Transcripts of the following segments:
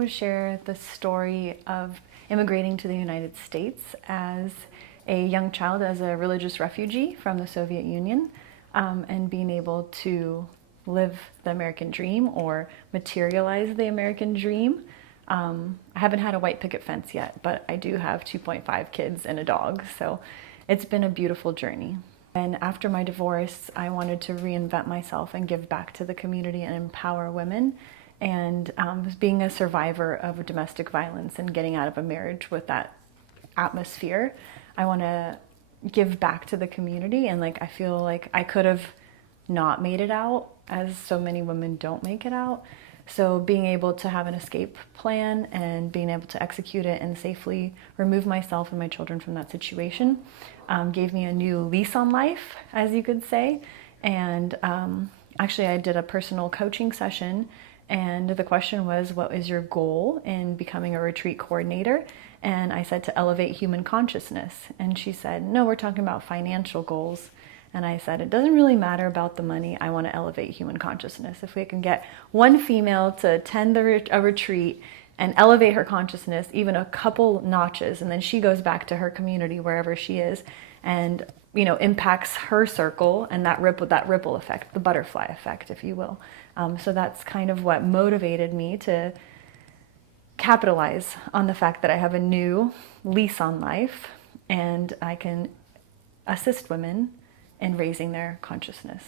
would share the story of immigrating to the United States as a young child, as a religious refugee from the Soviet Union, and being able to live the American dream or materialize the American dream. I haven't had a white picket fence yet, but I do have 2.5 kids and a dog, so it's been a beautiful journey. And after my divorce, I wanted to reinvent myself and give back to the community and empower women. And being a survivor of domestic violence and getting out of a marriage with that atmosphere, I want to give back to the community. And I feel like I could have not made it out, as so many women don't make it out. So being able to have an escape plan and being able to execute it and safely remove myself and my children from that situation gave me a new lease on life, as you could say. And actually I did a personal coaching session, and the question was, what is your goal in becoming a retreat coordinator? And I said, to elevate human consciousness. And she said, no, we're talking about financial goals. And I said, it doesn't really matter about the money. I want to elevate human consciousness. If we can get one female to attend a retreat and elevate her consciousness even a couple notches, and then she goes back to her community wherever she is and impacts her circle, and that ripple effect, the butterfly effect, if you will. So that's kind of what motivated me to capitalize on the fact that I have a new lease on life and I can assist women in raising their consciousness.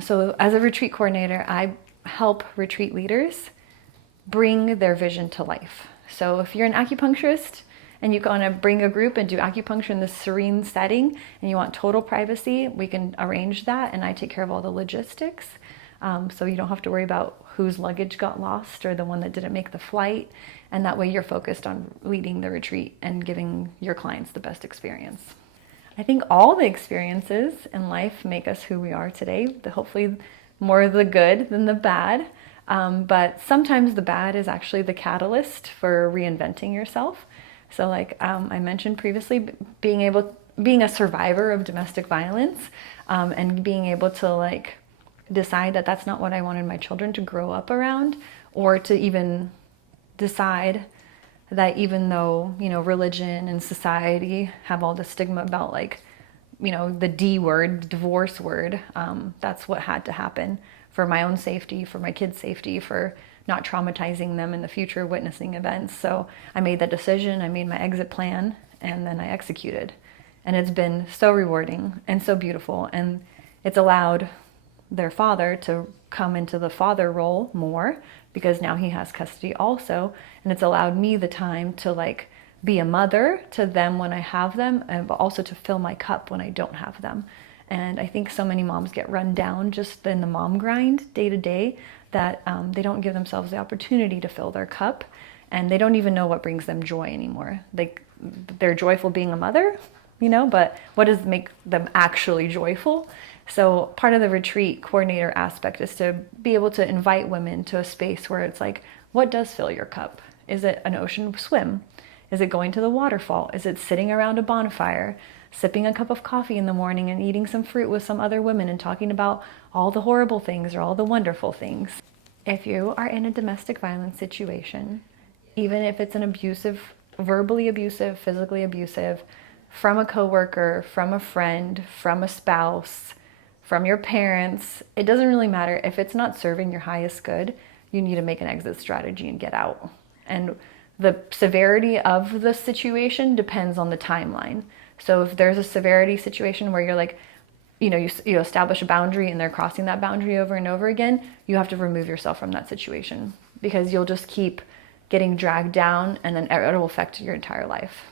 So as a retreat coordinator, I help retreat leaders bring their vision to life. So if you're an acupuncturist and you want to bring a group and do acupuncture in this serene setting and you want total privacy, we can arrange that, and I take care of all the logistics. So you don't have to worry about whose luggage got lost or the one that didn't make the flight. And that way you're focused on leading the retreat and giving your clients the best experience. I think all the experiences in life make us who we are today. Hopefully more the good than the bad. But sometimes the bad is actually the catalyst for reinventing yourself. So I mentioned previously, being a survivor of domestic violence, and being able to decide that that's not what I wanted my children to grow up around, or to even decide that even though, religion and society have all the stigma about the D word, divorce word, that's what had to happen for my own safety, for my kids' safety, for not traumatizing them in the future witnessing events. So I made that decision, I made my exit plan, and then I executed. And it's been so rewarding and so beautiful. And it's allowed their father to come into the father role more, because now he has custody also. And it's allowed me the time to be a mother to them when I have them, but also to fill my cup when I don't have them. And I think so many moms get run down just in the mom grind day to day that they don't give themselves the opportunity to fill their cup, and they don't even know what brings them joy anymore. They're joyful being a mother, but what does make them actually joyful? So part of the retreat coordinator aspect is to be able to invite women to a space where it's what does fill your cup? Is it an ocean swim? Is it going to the waterfall? Is it sitting around a bonfire, sipping a cup of coffee in the morning and eating some fruit with some other women and talking about all the horrible things or all the wonderful things? If you are in a domestic violence situation, even if it's an abusive, verbally abusive, physically abusive, from a coworker, from a friend, from a spouse, from your parents, it doesn't really matter. If it's not serving your highest good, you need to make an exit strategy and get out. And the severity of the situation depends on the timeline. So if there's a severity situation where you're you establish a boundary and they're crossing that boundary over and over again, you have to remove yourself from that situation, because you'll just keep getting dragged down, and then it will affect your entire life.